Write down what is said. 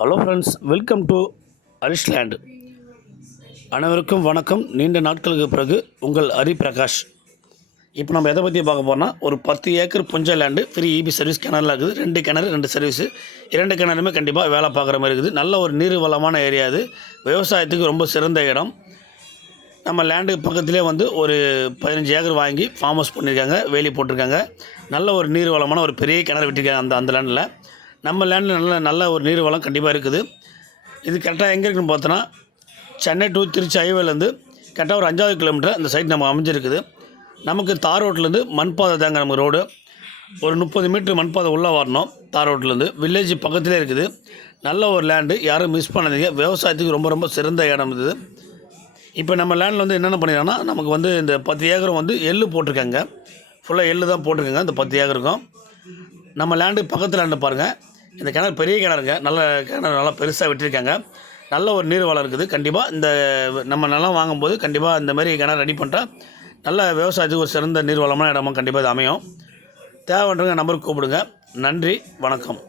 Hello friends, welcome to Harish land. அனைவருக்கும் வணக்கம். நீண்ட நாட்களுக்கு பிறகு உங்கள் ஹரி பிரகாஷ். இப்போ நம்ம எதை பற்றி பார்க்க போகிறோம்னா, ஒரு 10 ஏக்கர் புஞ்ச லேண்டு, ஃப்ரீ இபி சர்வீஸ் கிணறுலாம் இருக்குது. 2 கிணறு 2 சர்வீஸு, 2 கிணறுமே கண்டிப்பாக வேலை பார்க்குற மாதிரி இருக்குது. நல்ல ஒரு நீர் வளமான ஏரியா. அது விவசாயத்துக்கு ரொம்ப சிறந்த இடம். நம்ம லேண்டுக்கு பக்கத்துலேயே ஒரு 15 ஏக்கர் வாங்கி ஃபார்ம் ஹவுஸ் பண்ணியிருக்காங்க, வேலி போட்டிருக்காங்க. நல்ல ஒரு நீர் வளமான ஒரு பெரிய கிணறு விட்டிருக்காங்க அந்த லேண்டில். நம்ம லேண்டில் நல்ல ஒரு நீர் வளம் கண்டிப்பாக இருக்குது. இது கரெக்டாக எங்கே இருக்குதுன்னு பார்த்தோன்னா, சென்னை டு திருச்சி ஹைவேலேருந்து கரெக்டாக ஒரு 5வது கிலோமீட்டர் அந்த சைட் நம்ம அமைஞ்சிருக்குது. நமக்கு தார் ரோட்லேருந்து மண்பாதை தாங்க நம்ம ரோடு. ஒரு 30 மீட்டர் மண்பாதை உள்ளே வரணும். தார் ரோட்லேருந்து வில்லேஜ் பக்கத்திலே இருக்குது. நல்ல ஒரு லேண்டு, யாரும் மிஸ் பண்ணாதீங்க. விவசாயத்துக்கு ரொம்ப ரொம்ப சிறந்த இடம் இது. இப்போ நம்ம லேண்டில் என்னென்ன பண்ணிடுறாங்கன்னா, நமக்கு இந்த 10 ஏக்கரும் எள்ளு போட்டிருக்காங்க. ஃபுல்லாக எள்ளு தான் போட்டிருக்காங்க இந்த 10 ஏக்கருக்கும். நம்ம லேண்டு பக்கத்து லேண்டு பாருங்கள். இந்த கிணறு பெரிய கிணறுங்க. நல்ல கிணறு, நல்லா பெருசாக விட்டுருக்காங்க. நல்ல ஒரு நீர் வளம் இருக்குது. கண்டிப்பாக இந்த நம்ம நிலம் வாங்கும்போது கண்டிப்பாக இந்த மாதிரி கிணறு ரெடி பண்ணிட்டா நல்ல விவசாயத்துக்கு ஒரு சிறந்த நீர் வளமான இடமா கண்டிப்பாக இது அமையும். தேவைன்றவங்க நம்பருக்கு கூப்பிடுங்க. நன்றி, வணக்கம்.